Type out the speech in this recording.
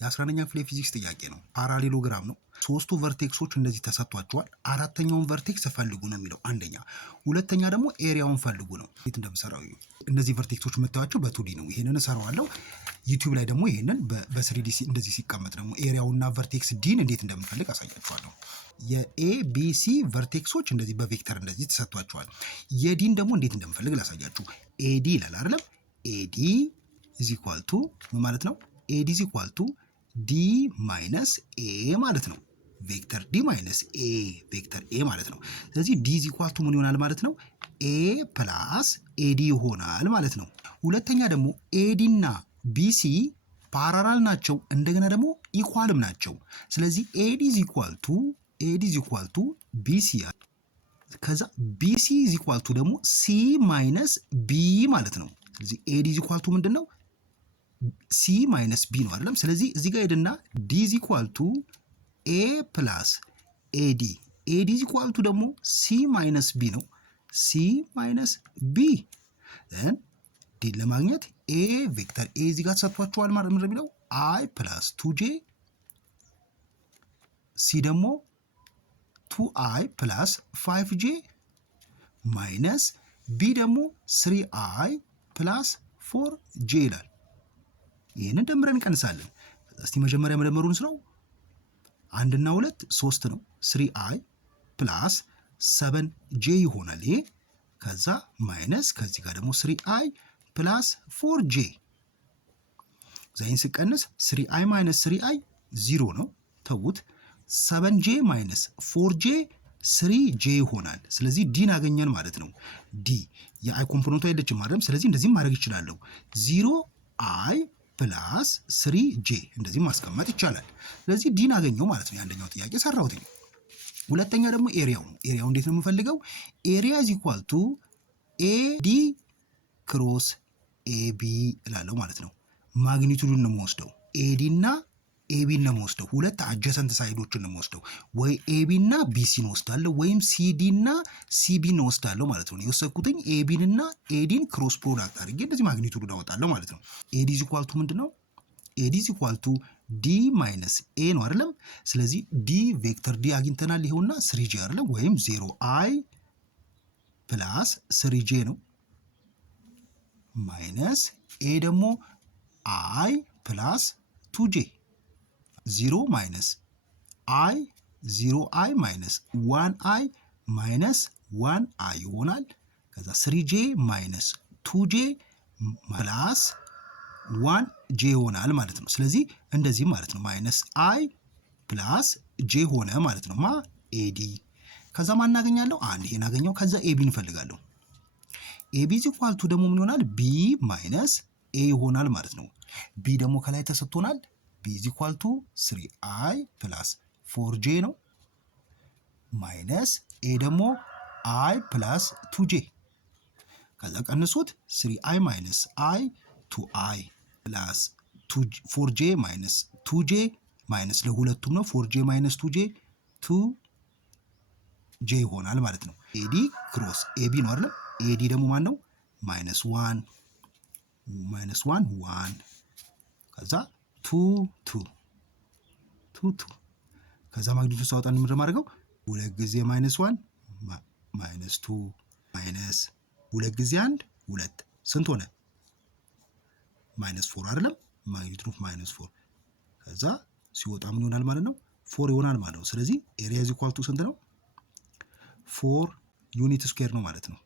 የ11ኛ ክፍል የፊዚክስ ጥያቄ ነው። ፓራሌሎግራም ነው። ሶስቱ ቨርቴክሶች እንደዚህ ተሰጥቷቸዋል። አራተኛውን ቨርቴክስ ፈልጉ ነው የሚለው አንደኛ። ሁለተኛ ደግሞ ኤሪያውን ፈልጉ ነው። እንዴት እንደምሰራው እነዚህ ቨርቴክሶች የምታዩቸው በቱዲ ነው። ይሄንን እሰራዋለሁ። ዩቲዩብ ላይ ደግሞ ይሄንን በስሪዲ እንደዚህ ሲቀመጥ ደግሞ ኤሪያውና ቨርቴክስ ዲን እንዴት እንደምፈልግ አሳያችኋለሁ። የኤ ቢ ሲ ቨርቴክሶች እንደዚህ በቬክተር እንደዚህ ተሰጥቷቸዋል። የዲን ደግሞ እንዴት እንደምፈልግ ላሳያችሁ። ኤዲ ይላል አይደለም? ኤዲ ኢዝ ኢኳል ቱ ምን ማለት ነው? ኤዲ ኢዝ ኢኳል ቱ ዲ ማይነስ ኤ ማለት ነው። ቬክተር ዲ ማይነስ ኤ ቬክተር ኤ ማለት ነው። ስለዚህ ዲ ኢዝ ኢኳል ቱ ምን ይሆናል ማለት ነው? ኤ ፕላስ ኤዲ ይሆናል ማለት ነው። ሁለተኛ ደግሞ ኤዲ እና ቢሲ ፓራላል ናቸው፣ እንደገና ደግሞ ኢኳልም ናቸው። ስለዚህ ኤዲ ኢዝ ኢኳል ቱ ቢሲ ከዛ ቢሲ ኢዝ ኢኳል ቱ ደግሞ ሲ ማይነስ ቢ ማለት ነው። ስለዚህ ኤዲ ኢዝ ኢኳል ቱ ምንድን ነው? ሲ ማይነስ ቢ ነው አይደለም? ስለዚህ እዚህ ጋር ሄድና ዲ ኢዝ ኢኳል ቱ ኤ ፕላስ ኤዲ ኤዲ ኢዝ ኢኳል ቱ ደግሞ ሲ ማይነስ ቢ ነው። ሲ ማይነስ ቢ ዲን ለማግኘት ኤ ቬክተር ኤ እዚህ ጋር ተሰጥቷቸዋል ማለት ነው የሚለው አይ ፕላስ 2ጄ ሲ ደግሞ 2i ፕላስ 5j ማይነስ ቢ ደግሞ 3i ፕላስ 4j ይላል። ይህንን ደምረን እንቀንሳለን። እስቲ መጀመሪያ መደመሩን ስለው 1 እና 2 3 ነው። 3i ፕላስ 7j ይሆናል ይሄ። ከዛ ማይነስ ከዚህ ጋር ደግሞ 3i ፕላስ 4j ዛይን ሲቀንስ 3i ማይነስ 3i 0 ነው። ተውት። 7j ማይነስ 4j 3j ይሆናል። ስለዚህ ዲን አገኘን ማለት ነው። ዲ የአይ ኮምፖነንቱ አይደለም ማለት። ስለዚህ እንደዚህ ማድረግ ይችላል። 0i ፕላስ 3j እንደዚህ ማስቀመጥ ይቻላል። ስለዚህ ዲን አገኘው ማለት ነው። የአንደኛው ጥያቄ ሰራሁት። ሁለተኛ ደግሞ ኤሪያው እንዴት ነው የምፈልገው? ኤሪያ ኢዝ ኢኳል ቱ ኤዲ ክሮስ ኤቢ እላለሁ ማለት ነው። ማግኒቱዱን ነው የምወስደው። ኤዲ እና ኤቢን ነው የምወስደው። ሁለት አጀሰንት ሳይዶችን ነው የምወስደው። ወይ ኤቢ እና ቢሲን ወስዳለሁ ወይም ሲዲ እና ሲቢን ወስዳለሁ ማለት ነው። የወሰድኩትኝ ኤቢን እና ኤዲን ክሮስ ፕሮዳክት አድርጌ እንደዚህ ማግኒቱዱን አወጣለሁ ማለት ነው። ኤዲ ኢዝ ኢኳል ቱ ምንድነው? ኤዲ ኢዝ ኢኳል ቱ ዲ ማይነስ ኤ ነው አይደለም? ስለዚህ ዲ ቬክተር ዲ አግኝተናል። ይሄውና 3j አይደለም? ወይም 0i ፕላስ 3j ነው ማይነስ ኤ ደግሞ አይ ፕላስ 2j 0 ማይነስ አይ 0i ማይነስ 1i ማይነስ 1i ይሆናል። ከዛ 3j ማይነስ 2j ፕላስ 1j ይሆናል ማለት ነው። ስለዚህ እንደዚህ ማለት ነው። ማይነስ አይ ፕላስ j ሆነ ማለት ነው። ኤዲ ከዛ ማን እናገኛለሁ? አንድ ይሄን አገኘው። ከዛ ኤቢ እንፈልጋለሁ። ኤቢ ኢዝ ኢኳል ቱ ደግሞ ምን ይሆናል? ቢ ማይነስ ኤ ይሆናል ማለት ነው። ቢ ደግሞ ከላይ ተሰጥቶናል። ቢ ኢዝ ኢኳል ቱ 3i ፕላስ 4j ነው ማይነስ ኤ ደግሞ አይ ፕላስ 2j ከዛ ቀንሱት 3i ማይነስ አይ 2i ፕላስ 4j ማይነስ 2j ማይነስ ለሁለቱም ነው 4j ማይነስ 2j 2j ይሆናል ማለት ነው። ኤዲ ክሮስ ኤቢ ነው አይደል? ኤዲ ደግሞ ማን ነው? ማይነስ 1 ከዛ 2 ከዛ ማግኒቱድ ሳወጣ ምንድነው የማደርገው? ሁለት ጊዜ ማይነስ 1 ማይነስ 2 ማይነስ ሁለት ጊዜ 1 2 ስንት ሆነ? ማይነስ 4 አይደለም? ማግኒቱድ ኦፍ ማይነስ 4 ከዛ ሲወጣ ምን ይሆናል ማለት ነው? 4 ይሆናል ማለት ነው። ስለዚህ ኤሪያ ኢዝ ኢኳል ቱ ስንት ነው? 4 ዩኒት ስኩዌር ነው ማለት ነው።